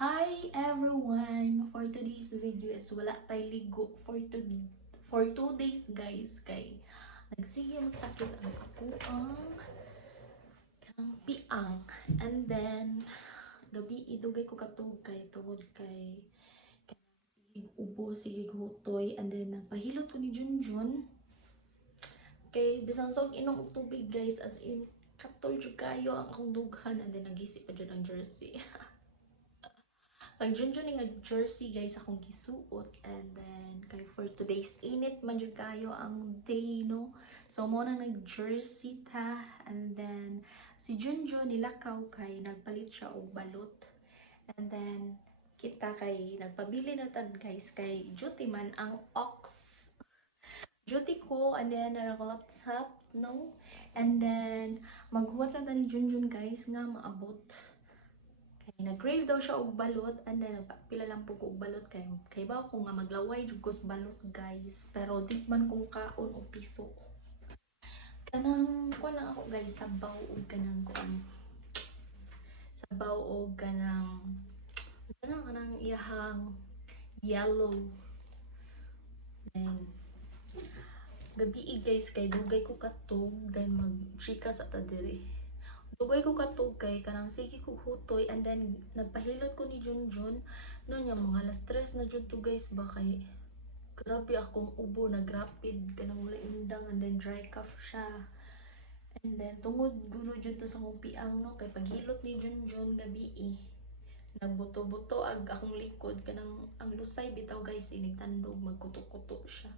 Hi everyone! For today's video is wala tay ligo for to for two days guys. Kay nagsige magsakit ang ako ang kanang piang. And then gabi idugay ko katug kay tungod kay sige ubo sige hutoy and then nagpahilot ko ni Junjun. Kay bisan sa inom og tubig guys as in katol jud kayo ang akong dughan. And then nagisip pa dyan ang jersey Pag junjun nga jersey guys akong gisuot. And then kay for today's init man jud kayo ang day no. So mo na nag jersey ta. And then si Junjun nilakaw kay nagpalit siya og balot. And then kita kay nagpabili na tan guys kay duty man ang ox. Duty ko and then na ako laptop no? And then maghuwat na ta ni Junjun guys nga maabot nag-crave daw siya og balot and then nagpapila lang po ko og balot. Kay kay ba ko nga maglaway jud ko balot guys. Pero di man kong kaon og piso. Kanang ko lang ako guys sabaw og kanang ko sabaw og kanang kanang kanang iyahang yellow. Then gabi eh, guys kay dugay ko katog then mag chika sa ta dugay ko katog kay kanang sige ko hutoy and then nagpahilot ko ni Junjun no nya mga alas stress na jud to guys ba kay grabe akong ubo nagrapid kanang wala indang and then dry cough siya. And then tungod gulo jud to sa akong piang no kay paghilot ni Junjun gabi eh. Nagbuto-buto ag akong likod kanang ang lusay bitaw guys inigtandog magkuto-kuto siya.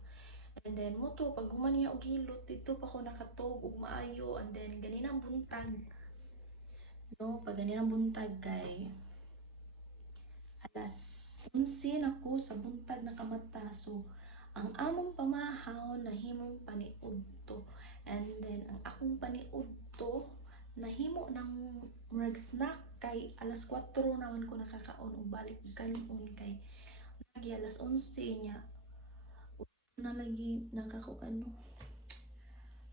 And then mo to pag human niya og hilot dito pa ko nakatog ug maayo and then ganina buntag. No, pag ganina ang buntag kay alas 11 na ko sa buntag nakamata. So ang among pamahaw nahimong paniudto. And then ang akong paniudto nahimo ng murag snack kay alas 4 naman ko nakakaon ug balik kanon kay lagi alas 11 niya na lagi nakakaano.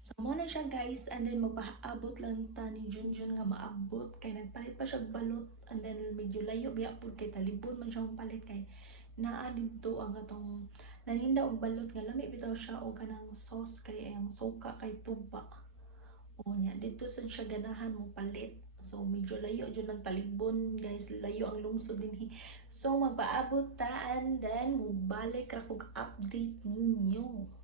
So, mo na siya guys, and then magpaabot lang ta ni Junjun nga maabot, kay nagpalit pa siya balot, and then medyo layo biya po kay talibon man siya palit kay naa dito ang atong naninda og balot nga lami bitaw siya og kanang sauce kay ang suka kay tuba. O nya dito sa siya ganahan mo palit. So medyo layo jud ng talibon guys, layo ang lungsod dinhi. So magpaabot ta and then mubalik ra kog update ninyo.